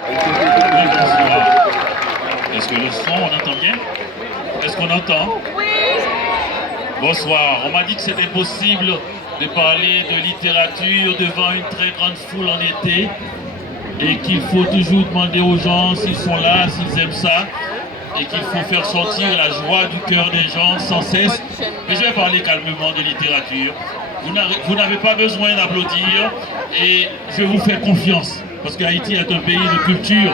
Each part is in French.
Oui, bonsoir. Est-ce que le son, on entend bien? Est-ce qu'on entend? Oui. Bonsoir. On m'a dit que c'était possible de parler de littérature devant une très grande foule en été et qu'il faut toujours demander aux gens s'ils sont là, s'ils aiment ça et qu'il faut faire sortir la joie du cœur des gens sans cesse. Mais je vais parler calmement de littérature. Vous n'avez pas besoin d'applaudir et je vous fais confiance parce qu'Haïti est un pays de culture,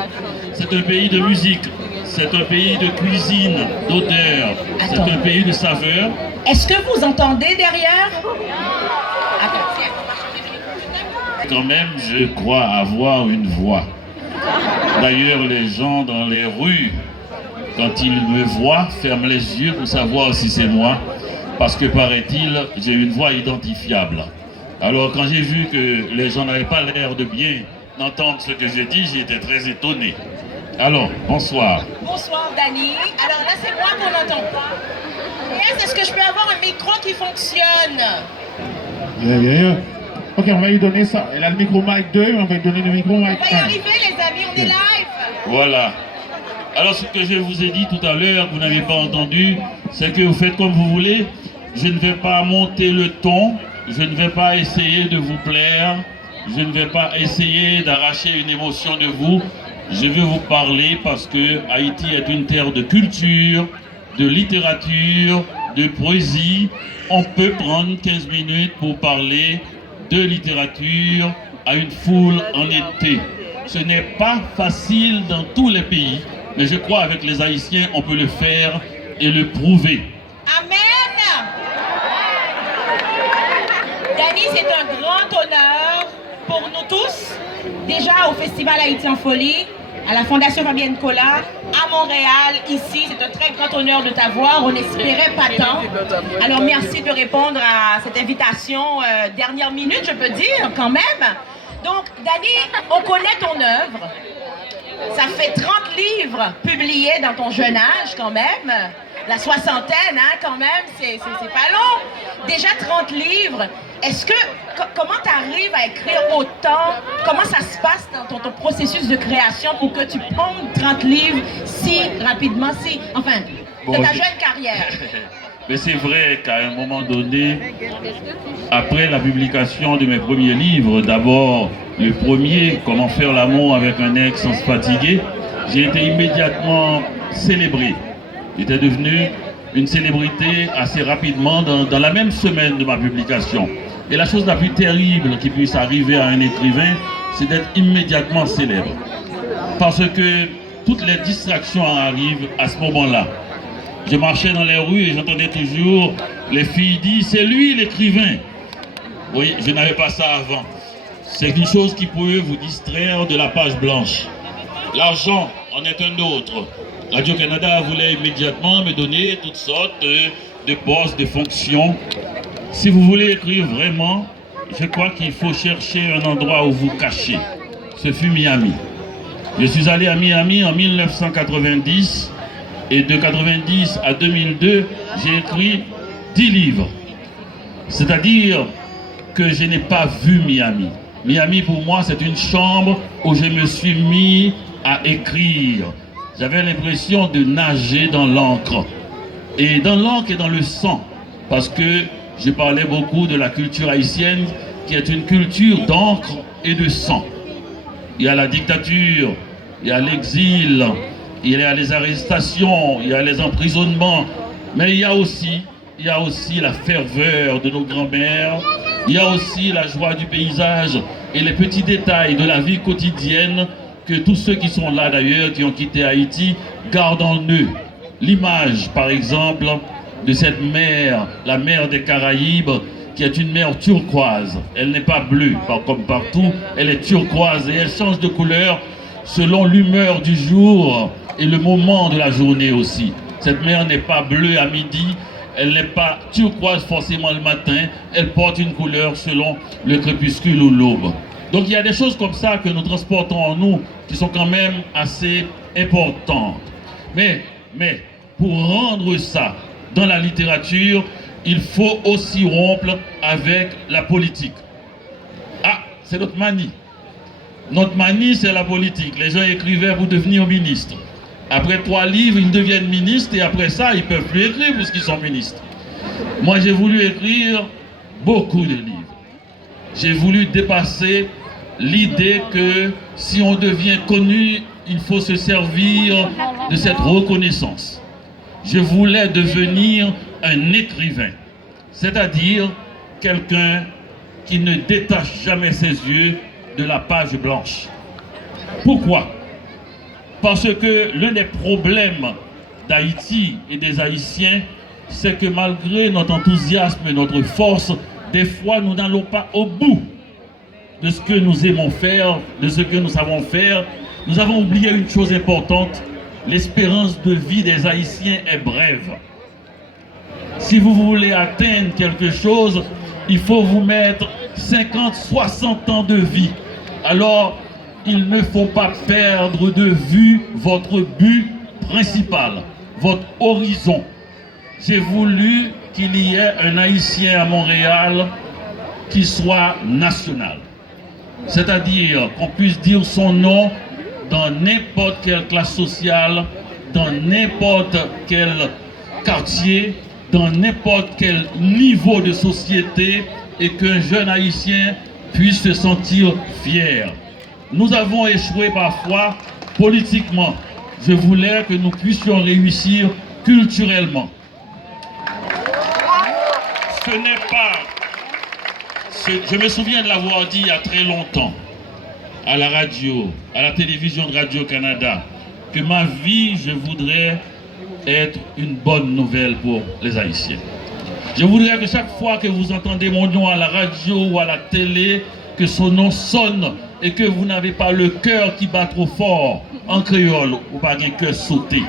c'est un pays de musique, c'est un pays de cuisine, d'odeur, c'est un pays de saveur. Est-ce que vous entendez derrière? Quand même, je crois avoir une voix. D'ailleurs, les gens dans les rues, quand ils me voient, ferment les yeux pour savoir si c'est moi. Parce que, paraît-il, j'ai une voix identifiable. Alors, quand j'ai vu que les gens n'avaient pas l'air de bien entendre ce que je dis, j'ai été très étonné. Alors, bonsoir. Bonsoir, Dani. Alors là, c'est moi qu'on n'entend pas. Est-ce que je peux avoir un micro qui fonctionne? Yeah. Ok, on va lui donner ça. Elle a le micro mic 2, on va lui donner le micro mic 1. On va y arriver, les amis, on est live. Voilà. Alors, ce que je vous ai dit tout à l'heure, vous n'avez pas entendu, c'est que vous faites comme vous voulez. Je ne vais pas monter le ton, je ne vais pas essayer de vous plaire, je ne vais pas essayer d'arracher une émotion de vous. Je veux vous parler parce que Haïti est une terre de culture, de littérature, de poésie. On peut prendre 15 minutes pour parler de littérature à une foule en été. Ce n'est pas facile dans tous les pays, mais je crois avec les Haïtiens, on peut le faire et le prouver. Amen. Dani, c'est un grand honneur pour nous tous, déjà au Festival Haïti en Folie, à la Fondation Fabienne Colas, à Montréal, ici. C'est un très grand honneur de t'avoir. On n'espérait pas tant. Alors, merci de répondre à cette invitation dernière minute, je peux dire, quand même. Donc, Dani, on connaît ton œuvre. Ça fait 30 livres publiés dans ton jeune âge, quand même. La soixantaine, hein, quand même, c'est pas long. Déjà 30 livres. Est-ce que, comment tu arrives à écrire autant? Comment ça se passe dans ton processus de création pour que tu pondes 30 livres si rapidement, enfin, de ta jeune carrière? Mais c'est vrai qu'à un moment donné, après la publication de mes premiers livres, d'abord le premier, Comment faire l'amour avec un ex sans se fatiguer, j'ai été immédiatement célébré. J'étais devenu une célébrité assez rapidement dans la même semaine de ma publication. Et la chose la plus terrible qui puisse arriver à un écrivain, c'est d'être immédiatement célèbre. Parce que toutes les distractions arrivent à ce moment-là. Je marchais dans les rues et j'entendais toujours les filles dire « c'est lui l'écrivain ». Oui, je n'avais pas ça avant. C'est une chose qui peut vous distraire de la page blanche. L'argent en est un autre. Radio-Canada voulait immédiatement me donner toutes sortes de postes, de fonctions. Si vous voulez écrire vraiment, je crois qu'il faut chercher un endroit où vous cacher. Ce fut Miami. Je suis allé à Miami en 1990 et de 1990 à 2002, j'ai écrit 10 livres. C'est-à-dire que je n'ai pas vu Miami. Miami pour moi c'est une chambre où je me suis mis à écrire. J'avais l'impression de nager dans l'encre. Et dans l'encre et dans le sang. Parce que je parlais beaucoup de la culture haïtienne qui est une culture d'encre et de sang. Il y a la dictature, il y a l'exil, il y a les arrestations, il y a les emprisonnements. Mais il y a aussi la ferveur de nos grands-mères. Il y a aussi la joie du paysage et les petits détails de la vie quotidienne que tous ceux qui sont là d'ailleurs, qui ont quitté Haïti, gardent en eux. L'image, par exemple, de cette mer, la mer des Caraïbes, qui est une mer turquoise. Elle n'est pas bleue, comme partout, elle est turquoise et elle change de couleur selon l'humeur du jour et le moment de la journée aussi. Cette mer n'est pas bleue à midi, elle n'est pas turquoise forcément le matin, elle porte une couleur selon le crépuscule ou l'aube. Donc il y a des choses comme ça que nous transportons en nous, qui sont quand même assez importantes. Mais pour rendre ça dans la littérature, il faut aussi rompre avec la politique. Ah, c'est notre manie. Notre manie, c'est la politique. Les gens écrivaient pour devenir ministre. Après 3 livres, ils deviennent ministres et après ça, ils ne peuvent plus écrire puisqu'ils sont ministres. Moi, j'ai voulu écrire beaucoup de livres. J'ai voulu dépasser l'idée que si on devient connu, il faut se servir de cette reconnaissance. Je voulais devenir un écrivain, c'est-à-dire quelqu'un qui ne détache jamais ses yeux de la page blanche. Pourquoi? Parce que l'un des problèmes d'Haïti et des Haïtiens, c'est que malgré notre enthousiasme et notre force, des fois nous n'allons pas au bout de ce que nous aimons faire, de ce que nous savons faire. Nous avons oublié une chose importante, l'espérance de vie des Haïtiens est brève. Si vous voulez atteindre quelque chose, il faut vous mettre 50, 60 ans de vie. Alors, il ne faut pas perdre de vue votre but principal, votre horizon. J'ai voulu qu'il y ait un Haïtien à Montréal qui soit national. C'est-à-dire qu'on puisse dire son nom dans n'importe quelle classe sociale, dans n'importe quel quartier, dans n'importe quel niveau de société et qu'un jeune Haïtien puisse se sentir fier. Nous avons échoué parfois politiquement. Je voulais que nous puissions réussir culturellement. Ce n'est pas... Je me souviens de l'avoir dit il y a très longtemps, à la radio, à la télévision de Radio-Canada, que ma vie, je voudrais être une bonne nouvelle pour les Haïtiens. Je voudrais que chaque fois que vous entendez mon nom à la radio ou à la télé, que son nom sonne et que vous n'avez pas le cœur qui bat trop fort en créole ou pas un cœur sauté.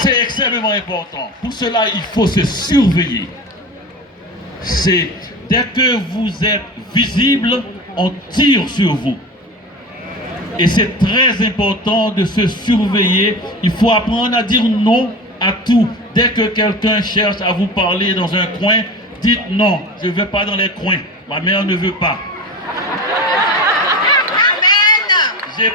C'est extrêmement important. Pour cela, il faut se surveiller. C'est dès que vous êtes visible, on tire sur vous. Et c'est très important de se surveiller. Il faut apprendre à dire non à tout. Dès que quelqu'un cherche à vous parler dans un coin, dites non, je ne vais pas dans les coins. Ma mère ne veut pas. J'ai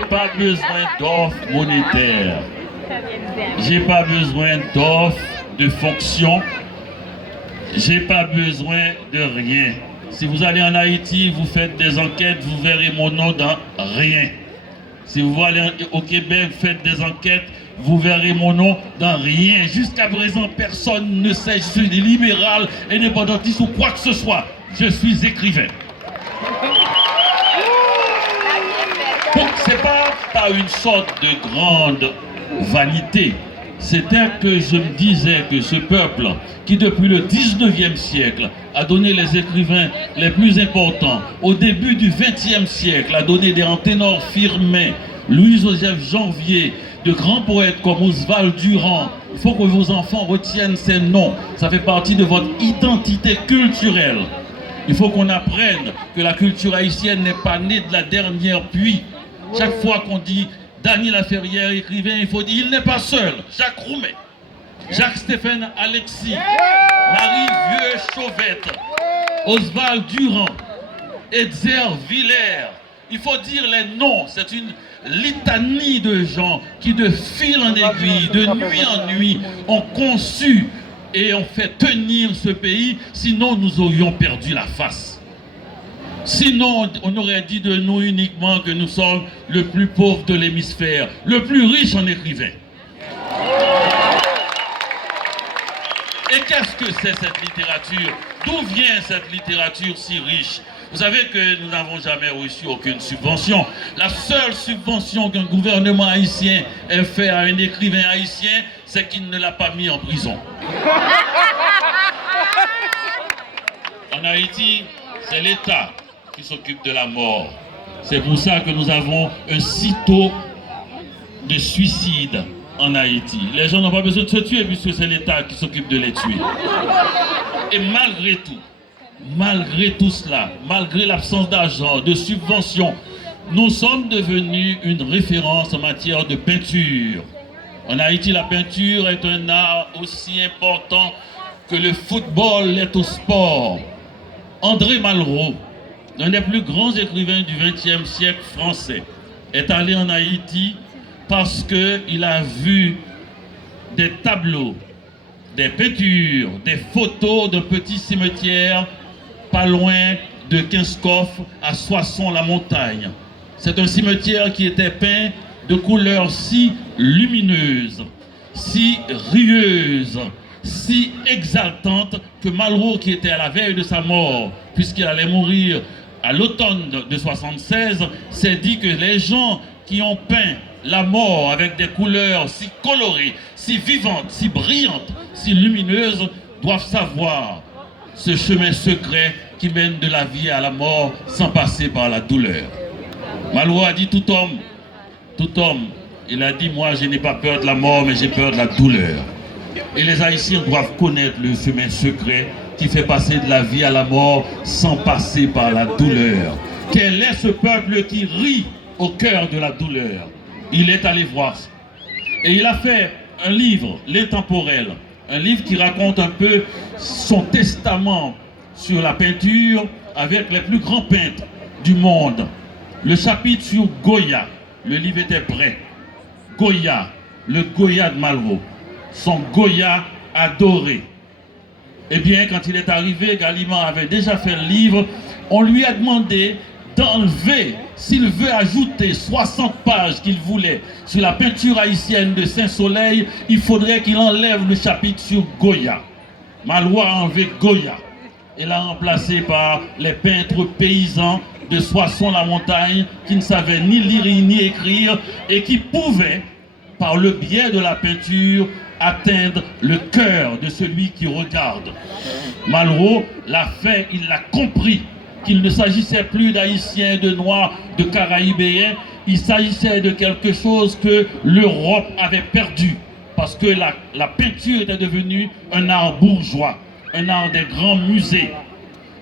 pas besoin d'offres monétaires. J'ai pas besoin d'offres de fonction. J'ai pas besoin de rien. Si vous allez en Haïti, vous faites des enquêtes, vous verrez mon nom dans rien. Si vous allez au Québec, faites des enquêtes, vous verrez mon nom dans rien. Jusqu'à présent, personne ne sait, je suis libéral, indépendantiste ou quoi que ce soit. Je suis écrivain. Donc, c'est pas une sorte de grande vanité. C'était que je me disais que ce peuple, qui depuis le 19e siècle a donné les écrivains les plus importants, au début du 20e siècle a donné des Anténor Firmin, Louis-Joseph Janvier, de grands poètes comme Oswald Durand. Il faut que vos enfants retiennent ces noms. Ça fait partie de votre identité culturelle. Il faut qu'on apprenne que la culture haïtienne n'est pas née de la dernière pluie. Chaque fois qu'on dit Dany Laferrière, écrivain, il faut dire il n'est pas seul. Jacques Roumet, Jacques-Stéphane Alexis, Marie Vieux-Chauvette, Oswald Durand, Edzer Villers. Il faut dire les noms. C'est une litanie de gens qui de fil en aiguille, de nuit en nuit, ont conçu et ont fait tenir ce pays. Sinon, nous aurions perdu la face. Sinon, on aurait dit de nous uniquement que nous sommes le plus pauvre de l'hémisphère, le plus riche en écrivains. Et qu'est-ce que c'est cette littérature? D'où vient cette littérature si riche? Vous savez que nous n'avons jamais reçu aucune subvention. La seule subvention qu'un gouvernement haïtien ait fait à un écrivain haïtien, c'est qu'il ne l'a pas mis en prison. En Haïti, c'est l'État qui s'occupe de la mort. C'est pour ça que nous avons un sitôt de suicide en Haïti. Les gens n'ont pas besoin de se tuer puisque c'est l'État qui s'occupe de les tuer. Et malgré tout cela, malgré l'absence d'argent, de subventions, nous sommes devenus une référence en matière de peinture. En Haïti, la peinture est un art aussi important que le football l'est au sport. André Malraux, l'un des plus grands écrivains du XXe siècle français, est allé en Haïti parce qu'il a vu des tableaux, des peintures, des photos de petits cimetières pas loin de Kinskoff à Soissons-la-Montagne. C'est un cimetière qui était peint de couleurs si lumineuses, si rieuses, si exaltantes que Malraux, qui était à la veille de sa mort, puisqu'il allait mourir à l'automne de 76, s'est dit que les gens qui ont peint la mort avec des couleurs si colorées, si vivantes, si brillantes, si lumineuses, doivent savoir ce chemin secret qui mène de la vie à la mort sans passer par la douleur. Malraux a dit tout homme, il a dit moi je n'ai pas peur de la mort mais j'ai peur de la douleur. Et les Haïtiens doivent connaître le chemin secret qui fait passer de la vie à la mort sans passer par la douleur. Quel est ce peuple qui rit au cœur de la douleur? Il est allé voir. Et il a fait un livre, L'Intemporel, un livre qui raconte un peu son testament sur la peinture avec les plus grands peintres du monde. Le chapitre sur Goya, le livre était prêt. Goya, le Goya de Malraux, son Goya adoré. Eh bien, quand il est arrivé, Gallimard avait déjà fait le livre, on lui a demandé d'enlever, s'il veut ajouter 60 pages qu'il voulait sur la peinture haïtienne de Saint-Soleil, il faudrait qu'il enlève le chapitre sur Goya. Malraux a enlevé Goya et l'a remplacé par les peintres paysans de Soissons-la-Montagne qui ne savaient ni lire ni écrire et qui pouvaient, par le biais de la peinture, atteindre le cœur de celui qui regarde. Malraux l'a fait, il l'a compris, qu'il ne s'agissait plus d'Haïtiens, de Noirs, de Caraïbéens, il s'agissait de quelque chose que l'Europe avait perdu, parce que la peinture était devenue un art bourgeois, un art des grands musées.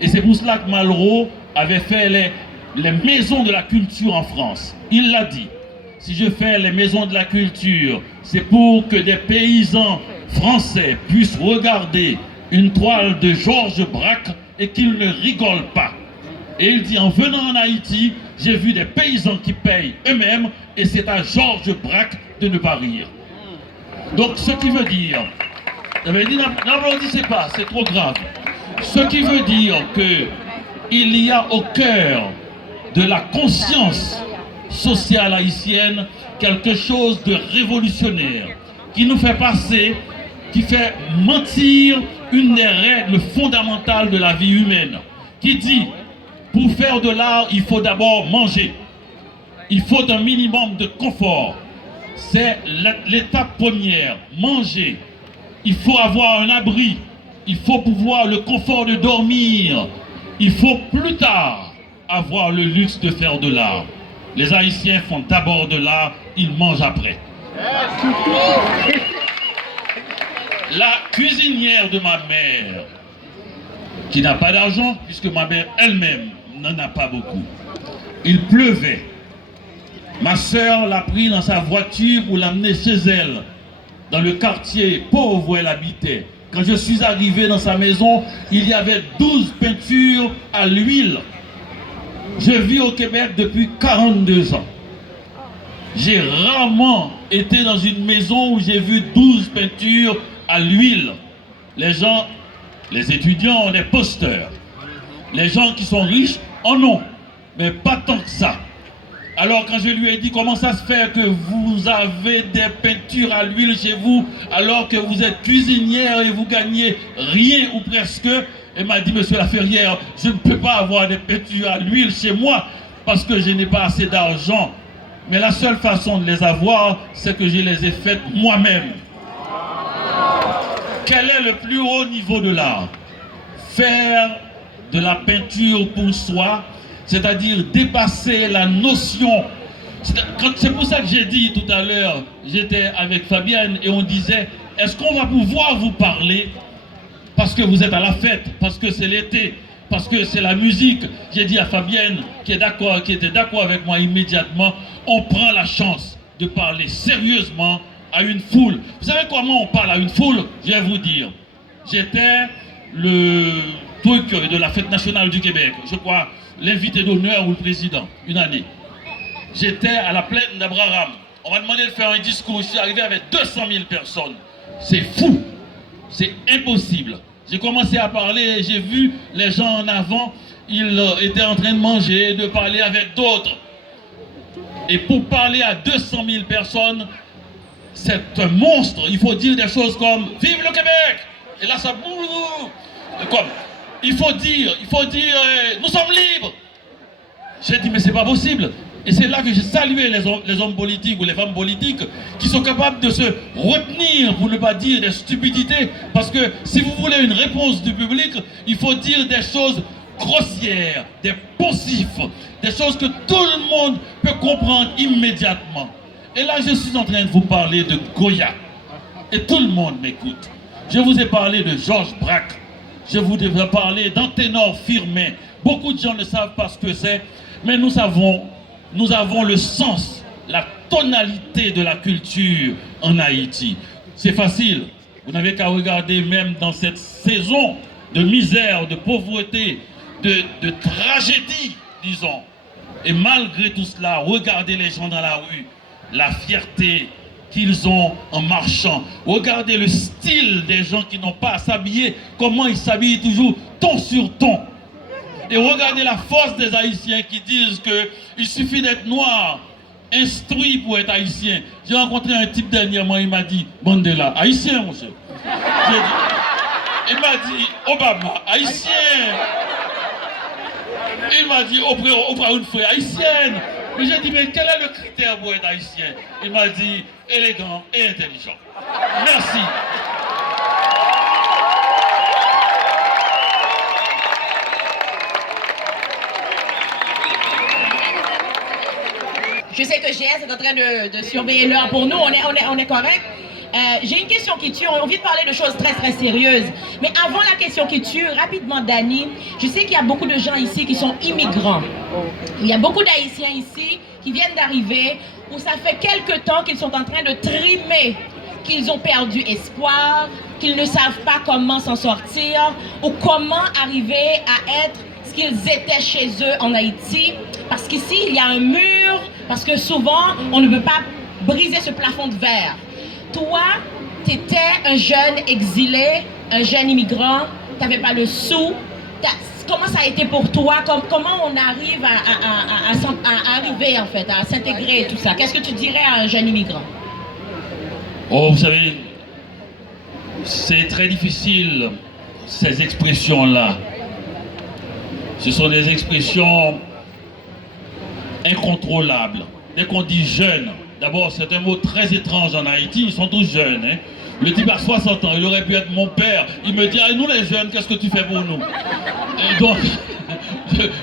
Et c'est pour cela que Malraux avait fait les maisons de la culture en France. Il l'a dit. Si je fais les maisons de la culture, c'est pour que des paysans français puissent regarder une toile de Georges Braque et qu'ils ne rigolent pas. Et il dit, en venant en Haïti, j'ai vu des paysans qui payent eux-mêmes et c'est à Georges Braque de ne pas rire. Donc ce qui veut dire, j'avais dit, n'applaudissez pas, c'est trop grave. Ce qui veut dire qu'il y a au cœur de la conscience sociale haïtienne quelque chose de révolutionnaire qui nous fait passer, qui fait mentir une des règles fondamentales de la vie humaine, qui dit pour faire de l'art il faut d'abord manger, il faut un minimum de confort, c'est l'étape première, manger, il faut avoir un abri, il faut pouvoir le confort de dormir, il faut plus tard avoir le luxe de faire de l'art. Les Haïtiens font d'abord de l'art, ils mangent après. La cuisinière de ma mère, qui n'a pas d'argent, puisque ma mère elle-même n'en a pas beaucoup. Il pleuvait. Ma sœur l'a pris dans sa voiture pour l'amener chez elle, dans le quartier pauvre où elle habitait. Quand je suis arrivé dans sa maison, il y avait 12 peintures à l'huile. Je vis au Québec depuis 42 ans. J'ai rarement été dans une maison où j'ai vu 12 peintures à l'huile. Les gens, les étudiants ont des posters. Les gens qui sont riches en ont, mais pas tant que ça. Alors quand je lui ai dit comment ça se fait que vous avez des peintures à l'huile chez vous alors que vous êtes cuisinière et vous gagnez rien ou presque, elle m'a dit, monsieur Laferrière, je ne peux pas avoir des peintures à l'huile chez moi parce que je n'ai pas assez d'argent. Mais la seule façon de les avoir, c'est que je les ai faites moi-même. Quel est le plus haut niveau de l'art? Faire de la peinture pour soi, c'est-à-dire dépasser la notion. C'est pour ça que j'ai dit tout à l'heure, j'étais avec Fabienne et on disait, est-ce qu'on va pouvoir vous parler parce que vous êtes à la fête, parce que c'est l'été, parce que c'est la musique? J'ai dit à Fabienne, qui était d'accord avec moi immédiatement, on prend la chance de parler sérieusement à une foule. Vous savez comment on parle à une foule? Je vais vous dire. J'étais le truc de la fête nationale du Québec. Je crois l'invité d'honneur ou le président, une année. J'étais à la plaine d'Abraham. On m'a demandé de faire un discours. Je suis arrivé avec 200 000 personnes. C'est fou. C'est impossible. J'ai commencé à parler, j'ai vu les gens en avant, ils étaient en train de manger, de parler avec d'autres. Et pour parler à 200 000 personnes, c'est un monstre. Il faut dire des choses comme « Vive le Québec !» Et là, ça... Comme, il faut dire « Nous sommes libres !» J'ai dit « Mais c'est pas possible !» Et c'est là que j'ai salué les hommes politiques ou les femmes politiques qui sont capables de se retenir pour ne pas dire des stupidités. Parce que si vous voulez une réponse du public, il faut dire des choses grossières, des poncifs, des choses que tout le monde peut comprendre immédiatement. Et là, je suis en train de vous parler de Goya. Et tout le monde m'écoute. Je vous ai parlé de Georges Braque. Je vous ai parlé d'Anténor Firmin. Beaucoup de gens ne savent pas ce que c'est, mais nous avons le sens, la tonalité de la culture en Haïti. C'est facile. Vous n'avez qu'à regarder même dans cette saison de misère, de pauvreté, de tragédie, disons. Et malgré tout cela, regardez les gens dans la rue, la fierté qu'ils ont en marchant. Regardez le style des gens qui n'ont pas à s'habiller, comment ils s'habillent toujours ton sur ton. Et regardez la force des Haïtiens qui disent qu'il suffit d'être noir, instruit pour être haïtien. J'ai rencontré un type dernièrement, il m'a dit « Mandela, haïtien, monsieur ». Il m'a dit « Obama, haïtien ». Il m'a dit « Oprah Winfrey, haïtienne ». Mais j'ai dit « Mais quel est le critère pour être haïtien ?» Il m'a dit « Élégant et intelligent ». Merci. Je sais que GS est en train de surveiller l'heure pour nous, on est correct. J'ai une question qui tue, on vient de parler de choses très très sérieuses. Mais avant la question qui tue, rapidement Dani, je sais qu'il y a beaucoup de gens ici qui sont immigrants. Il y a beaucoup d'Haïtiens ici qui viennent d'arriver, où ça fait quelques temps qu'ils sont en train de trimer, qu'ils ont perdu espoir, qu'ils ne savent pas comment s'en sortir, ou comment arriver à être ce qu'ils étaient chez eux en Haïti. Parce qu'ici, il y a un mur, parce que souvent, on ne peut pas briser ce plafond de verre. Toi, tu étais un jeune exilé, un jeune immigrant, tu n'avais pas le sou. Comment ça a été pour toi? Comment on arrive à arriver, en fait, à s'intégrer et tout ça? Qu'est-ce que tu dirais à un jeune immigrant? Oh, vous savez, c'est très difficile, ces expressions-là. Ce sont des expressions incontrôlables. Dès qu'on dit jeune, d'abord c'est un mot très étrange en Haïti, ils sont tous jeunes. Hein? Le type a 60 ans, il aurait pu être mon père. Il me dit, ah, nous les jeunes, qu'est-ce que tu fais pour nous? Et donc,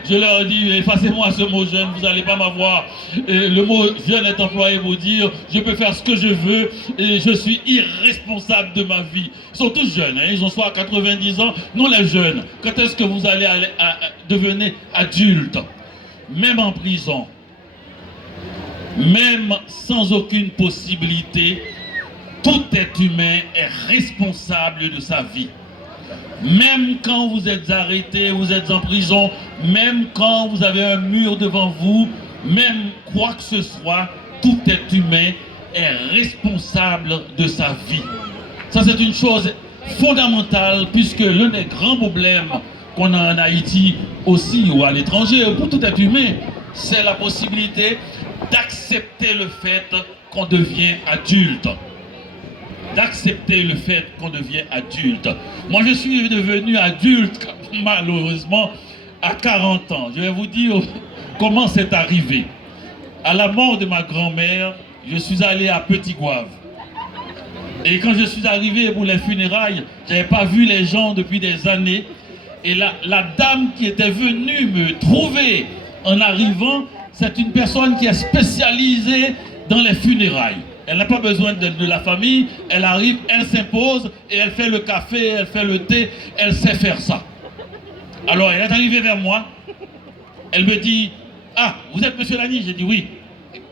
je leur dis, effacez-moi ce mot jeune, vous n'allez pas m'avoir. Le mot jeune est employé pour dire, je peux faire ce que je veux et je suis irresponsable de ma vie. Ils sont tous jeunes, hein? Ils ont soit 90 ans, nous les jeunes. Quand est-ce que vous allez devenir adulte? Même en prison, même sans aucune possibilité, tout être humain est responsable de sa vie. Même quand vous êtes arrêté, vous êtes en prison, même quand vous avez un mur devant vous, même quoi que ce soit, tout être humain est responsable de sa vie. Ça, c'est une chose fondamentale, puisque l'un des grands problèmes qu'on a en Haïti aussi, ou à l'étranger, pour tout être humain, c'est la possibilité d'accepter le fait qu'on devient adulte. D'accepter le fait qu'on devient adulte. Moi, je suis devenu adulte, malheureusement, à 40 ans. Je vais vous dire comment c'est arrivé. À la mort de ma grand-mère, je suis allé à Petit Gouave. Et quand je suis arrivé pour les funérailles, je n'avais pas vu les gens depuis des années. Et la dame qui était venue me trouver en arrivant, c'est une personne qui est spécialisée dans les funérailles. Elle n'a pas besoin de la famille, elle arrive, elle s'impose et elle fait le café, elle fait le thé, elle sait faire ça. Alors elle est arrivée vers moi, elle me dit, ah, vous êtes monsieur Lani? J'ai dit oui.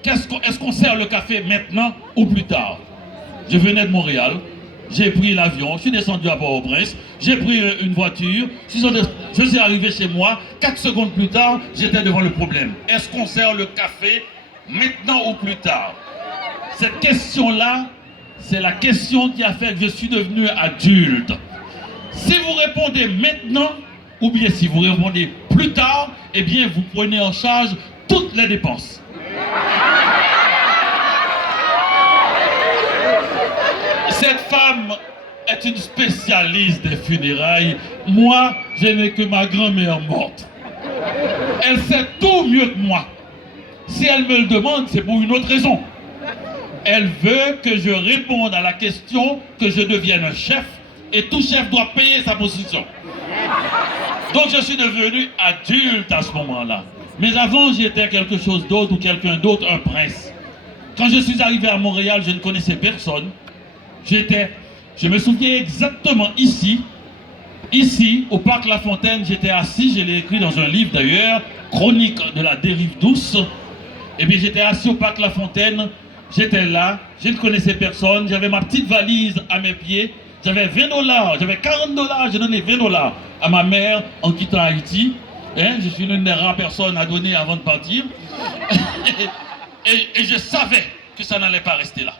Est-ce qu'on sert le café maintenant ou plus tard? Je venais de Montréal, j'ai pris l'avion, je suis descendu à Port-au-Prince, j'ai pris une voiture, je suis Je suis arrivé chez moi, 4 secondes plus tard, j'étais devant le problème. Est-ce qu'on sert le café maintenant ou plus tard? Cette question-là, c'est la question qui a fait que je suis devenu adulte. Si vous répondez maintenant, ou bien si vous répondez plus tard, eh bien vous prenez en charge toutes les dépenses. Cette femme est une spécialiste des funérailles. Moi, je n'ai que ma grand-mère morte. Elle sait tout mieux que moi. Si elle me le demande, c'est pour une autre raison. Elle veut que je réponde à la question, que je devienne un chef, et tout chef doit payer sa position. Donc je suis devenu adulte à ce moment-là. Mais avant, j'étais quelque chose d'autre ou quelqu'un d'autre, un prince. Quand je suis arrivé à Montréal, je ne connaissais personne. Je me souviens exactement ici, au parc La Fontaine, j'étais assis, je l'ai écrit dans un livre d'ailleurs, Chronique de la dérive douce. Et bien j'étais assis au parc La Fontaine, j'étais là, je ne connaissais personne, j'avais ma petite valise à mes pieds, j'avais 20 $, j'avais 40 $, j'ai donné 20 $ à ma mère en quittant Haïti. Je suis l'une des rares personnes à donner avant de partir. et je savais que ça n'allait pas rester là.